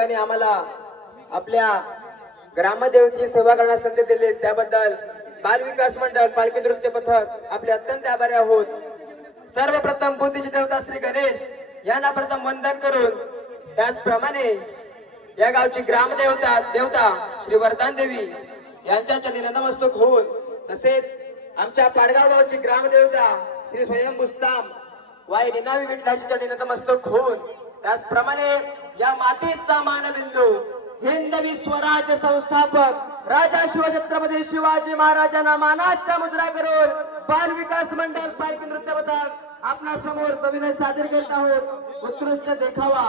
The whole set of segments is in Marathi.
ठिकाणी आम्हाला आपल्या ग्रामदेवतेची सेवा करण्यास संधी दिली त्याबद्दल बाल विकास मंडळ पालखी नृत्य पथक आपले अत्यंत आभारी आहोत. सर्वप्रथम बुद्धीचे देवता श्री गणेश यांना प्रथम वंदन करून त्याचप्रमाणे या गावची ग्रामदेवता श्री वरदान देवी यांच्या चरणी नतमस्तक होऊन तसेच आमच्या पाडगाव गावची ग्रामदेवता श्री स्वयंभू साम वाई निनावी विठ्ठलाची चरणी नतमस्तक होऊन त्याचप्रमाणे या मातीचा मानबिंदू हिंदवी स्वराज्य संस्थापक राजा शिवछत्रपती शिवाजी महाराजांना मानाच्या मुद्रा करून बाल विकास मंडळ पालखी नृत्य पथक आपल्या समोर सविनय सादर करत आहोत. उत्कृष्ट देखावा.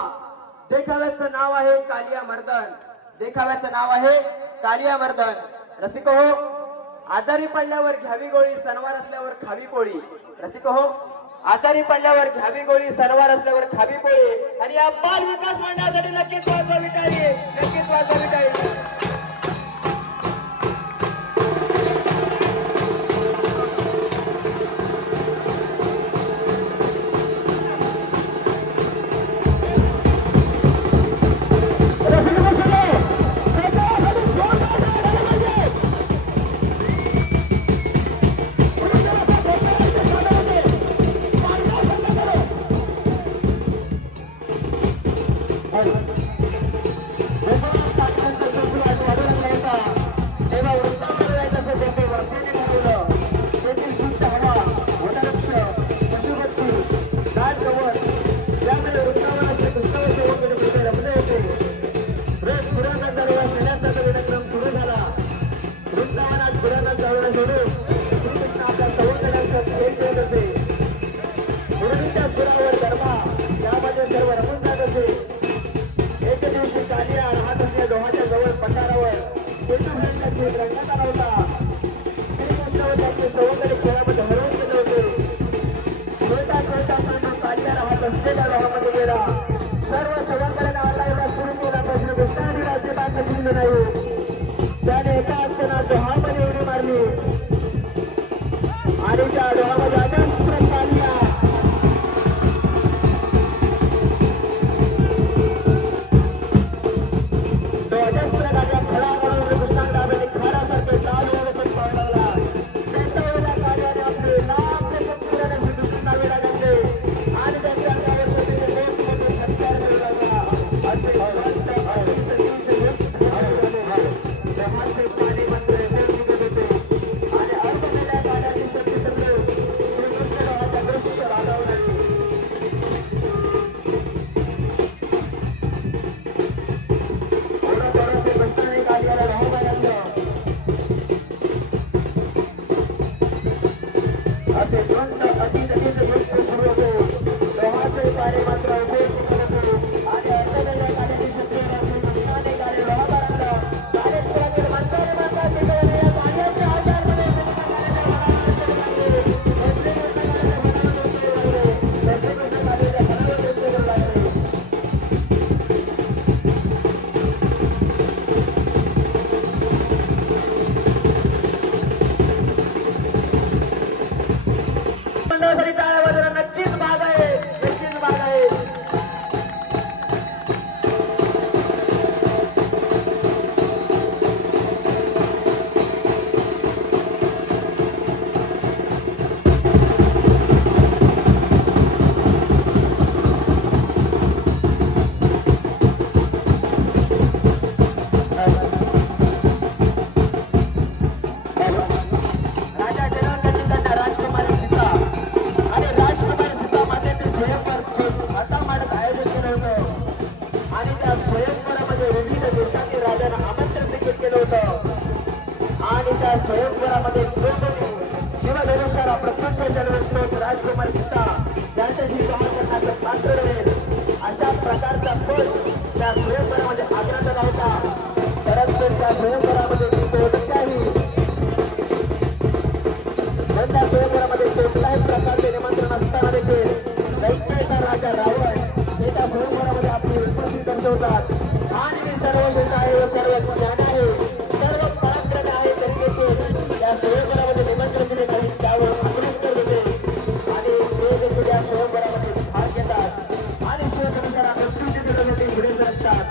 देखाव्याचं नाव आहे कालिया मर्दन. देखाव्याचं नाव आहे कालिया मर्दन. रसिक हो, आजारी पडल्यावर घ्यावी गोळी, सणवार असल्यावर खावी पोळी. रसिक हो, आजारी पडल्यावर घ्यावी गोळी, सणवार असल्यावर खावी पोळी. आणि या बाल विकास मंडळासाठी नक्कीच वाजवा विटाळी, नक्कीच वाजवा विटाळी. त्याने एका क्षणात डोहामध्ये उडी मारली आणि त्या डोहामध्ये अजस्त्र चालल्या. अजस्त्र गाड्या खडा घालून कृष्णाने डाब्याने खारासारखे डाल व्यवस्थित पळवला. पेटवलेल्या कार्याने आपले लांब पक्षीने श्रीकृष्ण नावे लागले आणि त्याच्या अंगावर शरीर मोठमोठे संचार करू लागला. असे स्वयंवरामध्ये शिवधनुष्याला प्रचंड जन्मस्रोत राजकुमार सीता त्यांच्याशी विवाह करण्याचं पात्र ठरेल अशा प्रकारचा पद त्या स्वयंवरामध्ये आग्रह झाला होता. परंतु त्या स्वयंवरामध्ये कोणत्याही प्रकारचे निमंत्रण असताना देखील दैत्याचा राजा रावण हे त्या स्वयंवरामध्ये आपली उपस्थिती दर्शवतात. आणि मी सर्वशेष आहे व सर्व ज्ञान आहे, सर्व पराक्रम आहे, तरी देखील त्या स्वयंवरामध्ये निमंत्रण दिले नाही, त्यावर आक्रोश करत होते आणि ते देखील या स्वयंवरामध्ये भाग घेतात आणि शिवधनुष्याला मृत्यूची लढवण्यासाठी पुढे सरकतात.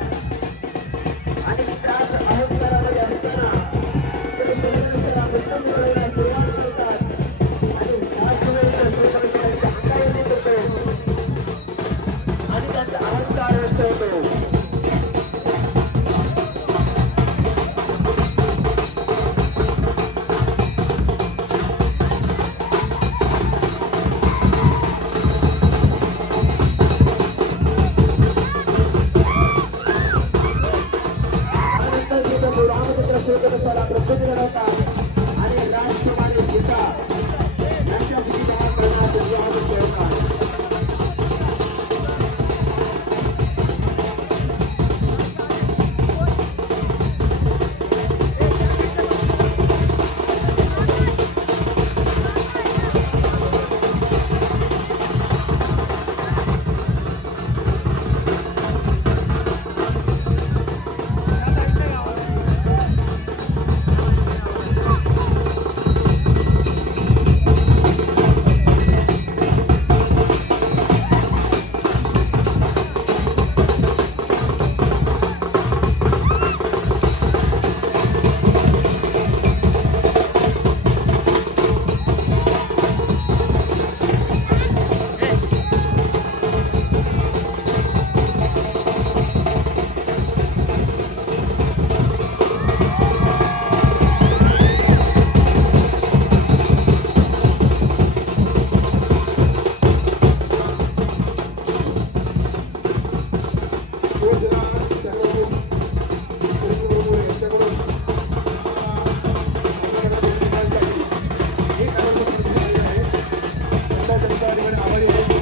ठिकाणी आभारी आहे.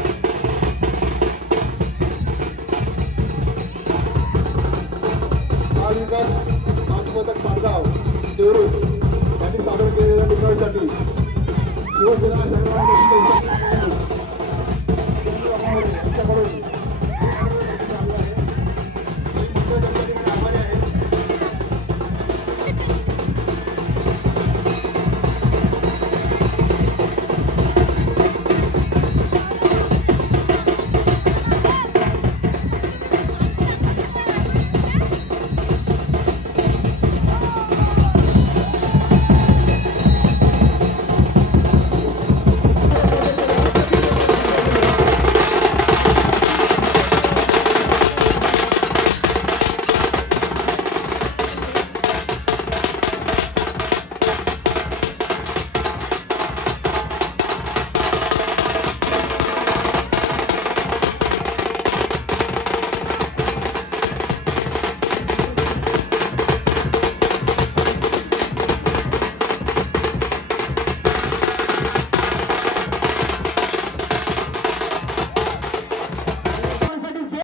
महाविकास आत्मपदक पारगाव देवरूख यांनी सादर केलेल्या लिखाणासाठी शिवसेना